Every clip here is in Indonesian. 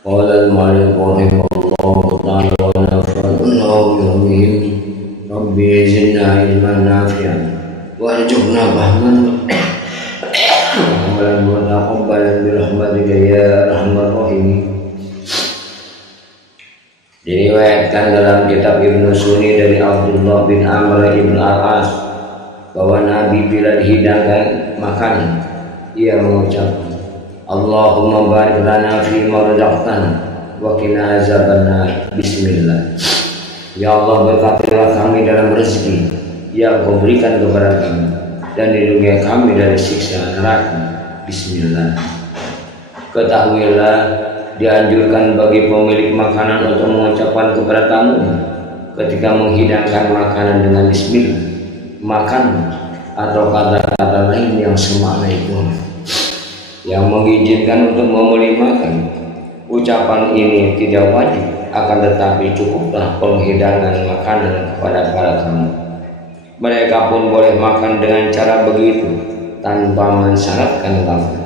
قال المؤلف رحمه الله تعالى ونفعنا الله بعلمه ربي زدنا علما نافعا وارزقنا فهما وعملا متقبلا برحمتك يا ارحم الراحمين. Diriwayatkan dalam kitab Ibnu Sunni dari Abdullah bin Amr ibn al-As bahwa Nabi bila dihidangkan makanan ia mengucapkan Allahumma barik lana fi ma razaqtana wa qina azabannar. Bismillah. Ya Allah, berkatilah kami dalam rezeki yang Kau berikan kepada kami dan lindungi kami dari siksa neraka. Bismillah. Ketahuilah, dianjurkan bagi pemilik makanan untuk mengucapkan kepada tamu ketika menghidangkan makanan dengan bismillah, makan atau kata-kata lain yang semakna itu yang mengizinkan untuk memberi makan. Ucapan ini tidak wajib, akan tetapi cukuplah penghidangan makanan kepada para tamu. Mereka pun boleh makan dengan cara begitu tanpa mensyaratkan lauk.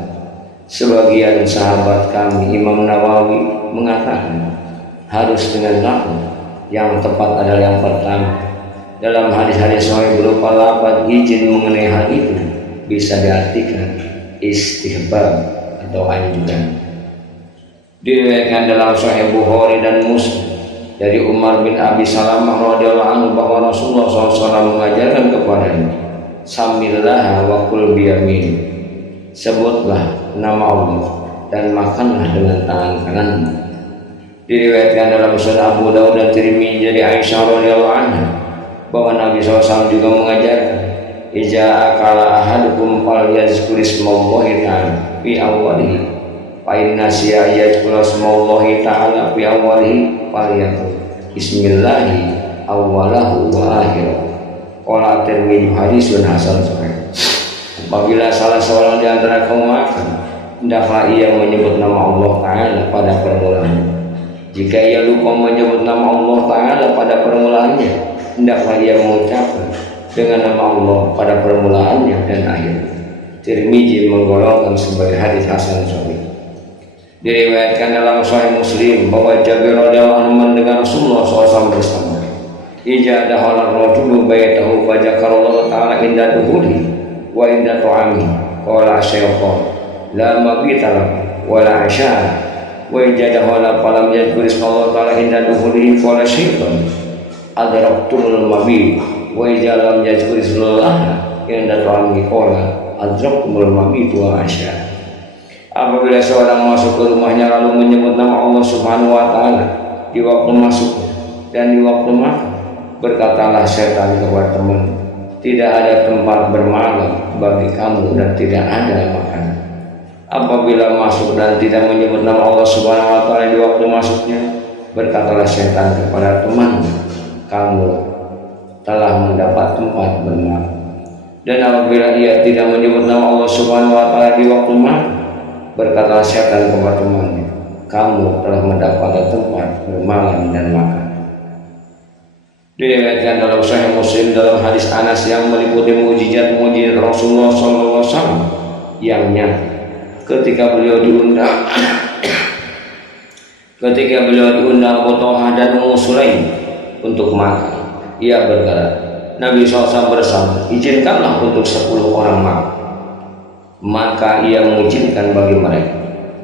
Sebagian sahabat kami Imam Nawawi mengatakan harus dengan lauk. Yang tepat adalah yang pertama. Dalam hadis-hadis sahih berupa lafaz izin mengenai hal itu bisa diartikan istihbab atau anjuran. Diriwayatkan dalam Sahih Bukhari dan Muslim dari Umar bin Abi Salamah radhiyallahu anhu bahwa Rasulullah SAW mengajarkan kepadanya, Samillah wa kul biyamin, sebutlah nama Allah dan makanlah dengan tangan kananmu. Diriwayatkan dalam Sunan Abu Dawud dan Tirmidzi dari Aisyah radhiyallahu anha bahwa Nabi SAW juga mengajarkan, Iza akala ahadukum falyazkur ismallahi ta'ala fi awwalihi fa inna siya yazkur ismallahi ta'ala fi awwalihi falyaqul bismillahi awwalahu wa akhirahu. Qala Tirmidzi hadisun hasan sahih. Apabila salah seorang di antara kamu makan, hendaklah ia menyebut nama Allah Ta'ala pada permulaannya. Jika ia lupa menyebut nama Allah Ta'ala pada permulaannya, hendaklah ia mengucapkan dengan nama Allah pada permulaannya dan akhir. Tirmidzi menggolongkan sebagai hadis hasan sahih. Diriwayatkan dalam Sahih Muslim bahwa Jabir radhiyallahu anhu mendengar Rasulullah SAW bersabda, "Ija dakhala ar-rajulu baitahu fa dzakara ta'ala inda dukhuli wa inda ta'ami qala syaitan la mabita wa la 'asha wa ija dakhala falam yadhkur isma ta'ala inda dukhuli qala syaitan adraktumul mabit wa ijalam yazkur ismallah yang datang qala adraktumul mabit wa asya." Apabila seorang masuk ke rumahnya lalu menyebut nama Allah Subhanahu wa taala di waktu masuk dan di waktu makan, berkatalah setan kepada teman, tidak ada tempat bermalam bagi kamu dan tidak ada makanan. Apabila masuk dan tidak menyebut nama Allah Subhanahu wa taala di waktu masuknya, berkatalah setan kepada teman, kamu telah mendapat tempat bermalam. Dan apabila ia tidak menyebut nama Allah Subhanahu wa taala di waktu makan, berkatalah setan kepada temannya, kamu telah mendapat tempat bermalam dan makan. Diriwayatkan dalam Sahih Muslim dalam hadis Anas yang meliputi mukjizat-mukjizat Rasulullah SAW yang nyata. Ketika beliau diundang Abu Talha dan Ummu Sulaim untuk makan, ia berkata, Nabi SAW bersabda, izinkanlah untuk 10 orang makan. Maka ia mengizinkan bagi mereka.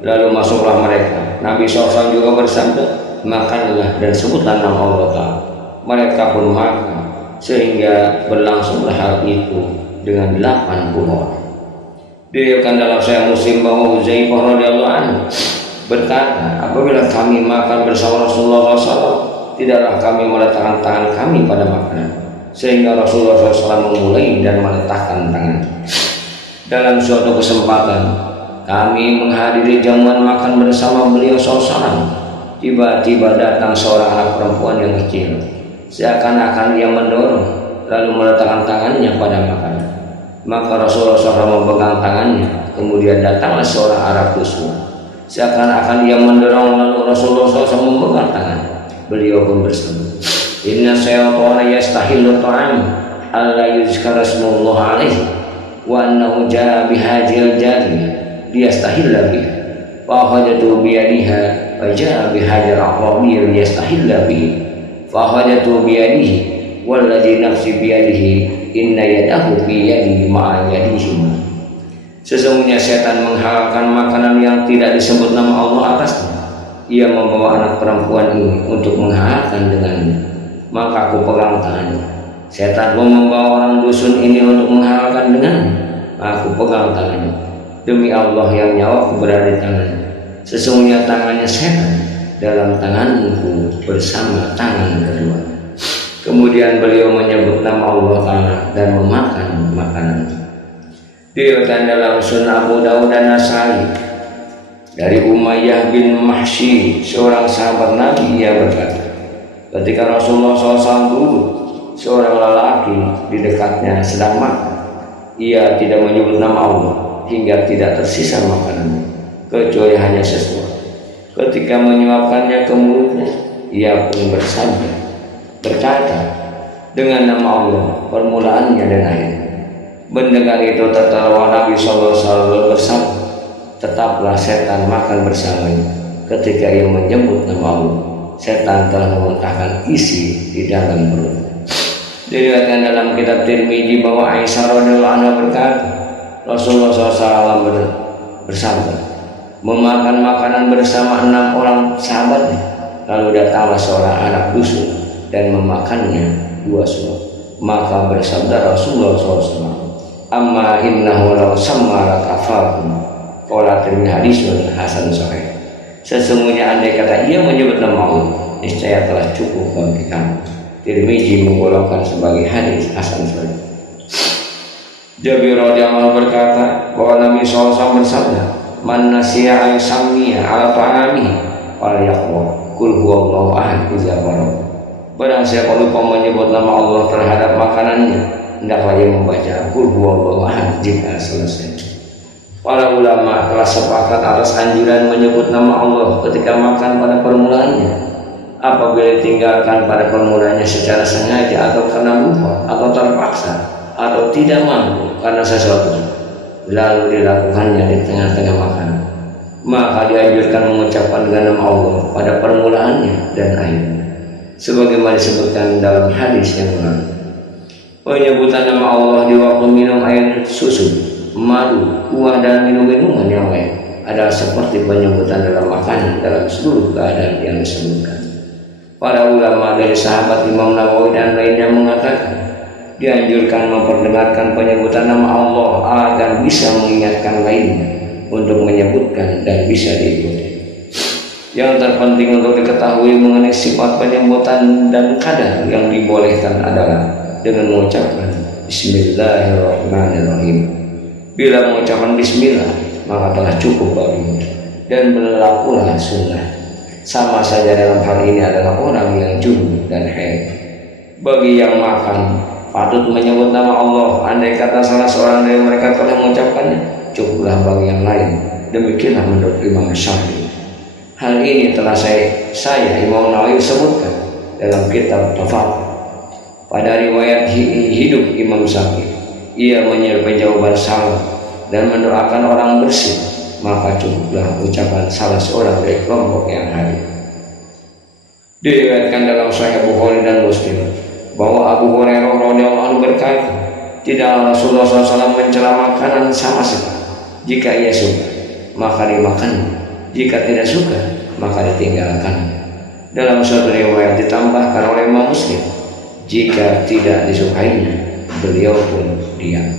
Lalu masuklah mereka. Nabi SAW juga bersabda, makanlah dan sebutlah nama Allah Ta'ala. Mereka pun makan, sehingga berlangsunglah hal itu dengan 80 orang. Diriwayatkan dalam Sahih Muslim bahwa Hudzaifah radhiyallahu anhu berkata, apabila kami makan bersama Rasulullah SAW, tidaklah kami meletakkan tangan kami pada makanan, sehingga Rasulullah SAW memulai dan meletakkan tangan. Dalam suatu kesempatan kami menghadiri jamuan makan bersama beliau SAW. Tiba-tiba datang seorang anak perempuan yang kecil, seakan-akan ia mendorong lalu meletakkan tangannya pada makanan. Maka Rasulullah SAW memegang tangannya. Kemudian datanglah seorang Arab tusuk, seakan-akan ia mendorong lalu Rasulullah SAW memegang tangan. Beliau pun bersabda, Inna syaitana yastahillu ta'am alla yuzkara ismullah alaihi wa annahu jaa bihadhil jariyah liyastahilla biha fa hajatu biyadiha faja'a bihajar aqrabiyyin yastahilla bihi fahadatu biyadihi walladzi nafsi biyadihi inna yadahu bi yadihi ma'a yadihi. Sesungguhnya setan menghalalkan makanan yang tidak disebut nama Allah atasnya. Ia membawa anak perempuan ini untuk menghalalkan dengannya, maka aku pegang tangannya. Setan pun membawa orang dusun ini untuk menghalalkan dengannya, aku pegang tangannya. Demi Allah yang nyawaku berada di tangannya, sesungguhnya tangannya setan dalam tanganku bersama tangan kedua. Kemudian beliau menyebut nama Allah Ta'ala dan memakan makanan. Diriwayatkan dalam Sunan Abu Dawud dan Nasai dari Umayyah bin Mahsyi, seorang sahabat Nabi, ia berkata, ketika Rasulullah SAW duduk, seorang lelaki di dekatnya sedang makan. Ia tidak menyebut nama Allah hingga tidak tersisa makanannya, kecuali hanya sesuatu. Ketika menyuapkannya ke mulutnya, ia pun berkata dengan nama Allah, permulaannya dan akhirnya. Mendengar itu tertawa Nabi SAW bersabda, tetaplah setan makan bersamanya. Ketika ia menyebut nama Allah, setan telah memuntahkan isi di dalam perut. Diriwayatkan dalam kitab Tirmidzi bahwa Aisyah radhiyallahu anha berkata, Rasulullah SAW bersabda, memakan makanan bersama 6 orang sahabatnya. Lalu datanglah seorang anak dusun dan memakannya 2 suap. Maka bersabda Rasulullah SAW, amma innahu law samma lakafakum. Qala Tirmidzi hadisun hasan sahih. Sesungguhnya andai kata ia menyebut nama Allah, niscaya telah cukup bagi kamu. Tirmidzi menggolongkan sebagai hadis hasan sahih. Jabir radhiyallahu berkata bahwa Nabi SAW bersabda, man nasiya ay sammiya ala ta'amihi wal yaqwa kul huwallahu ahad iza faragha. Barang siapa lupa menyebut nama Allah terhadap makanannya, hendaklah ia membaca kul huwallahu ahad jika selesai. Para ulama telah sepakat atas anjuran menyebut nama Allah ketika makan pada permulaannya. Apabila ditinggalkan pada permulaannya secara sengaja atau karena lupa atau terpaksa atau tidak mampu karena sesuatu, lalu dilakukannya di tengah-tengah makanan, maka dianjurkan mengucapkan dengan nama Allah pada permulaannya dan akhirnya, sebagaimana disebutkan dalam hadis yang lalu. Penyebutan nama Allah di waktu minum air susu, madu, kuah dan minum-minuman yang lain adalah seperti penyebutan dalam makanan dalam seluruh keadaan yang disebutkan. Para ulama dari sahabat Imam Nawawi dan lainnya mengatakan dianjurkan memperdengarkan penyebutan nama Allah agar bisa mengingatkan lainnya untuk menyebutkan dan bisa diikuti. Yang terpenting untuk diketahui mengenai sifat penyebutan dan kadar yang dibolehkan adalah dengan mengucapkan Bismillahirrahmanirrahim. Bila mengucapkan Bismillah, maka telah cukup bagimu dan berlakulah sunnah. Sama saja dalam hal ini adalah orang yang junub dan haid. Bagi yang makan, patut menyebut nama Allah. Andai kata salah seorang dari mereka telah mengucapkannya, cukuplah bagi yang lain. Demikianlah menurut Imam Syafi'i. Hal ini telah saya Imam Nawawi sebutkan dalam kitab Tafsir. Pada riwayat hidup Imam Syafi'i, ia menyerupai jawaban salah dan mendoakan orang bersih, maka cukuplah ucapan salah seorang dari kelompok yang hadir. Diriwayatkan dalam Sahih Bukhari dan Muslim bahwa Abu Hurairah radhiyallahu anhu berkata, tidaklah Rasulullah SAW mencela makanan sama sekali. Jika ia suka, maka dimakan; jika tidak suka, maka ditinggalkan. Dalam suatu riwayat ditambahkan oleh Imam Muslim, jika tidak disukainya, beliau pun diam.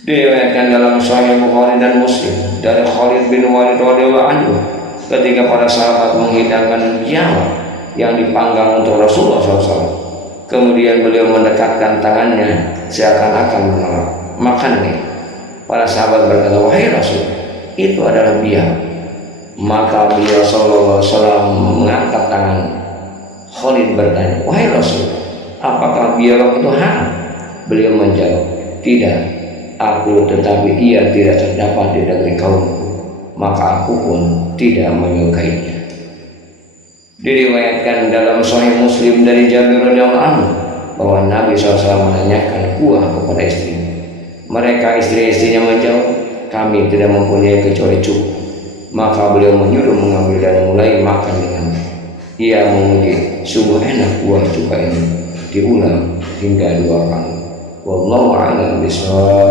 Diriwayatkan dalam Sahih Bukhari dan Muslim dari Khalid bin Walid radhiyallahu anhu, ketika para sahabat menghidangkan nyawa yang dipanggang untuk Rasulullah SAW, kemudian beliau mendekatkan tangannya seakan-akan menolak makannya. Para sahabat berkata, wahai Rasul, itu adalah biar. Maka beliau SAW mengangkat tangan. Khalid bertanya, wahai Rasul, apakah biar itu haram? Beliau menjawab, tidak. Aku tetapi ia tidak terdapat di negeri kaumku, maka aku pun tidak menyukainya. Diriwayatkan dalam Sahih Muslim dari Jabir radhiyallahu anhu bahwa Nabi SAW menanyakan kuah kepada istrinya. Mereka istri-istrinya menjawab, kami tidak mempunyai kecuali cukup. maka beliau menyuruh mengambil dan mulai makan dengan. Ia memuji, sungguh enak buah cuka ini. Diulang hingga 2 kali. Wallahu a'lam bishawab.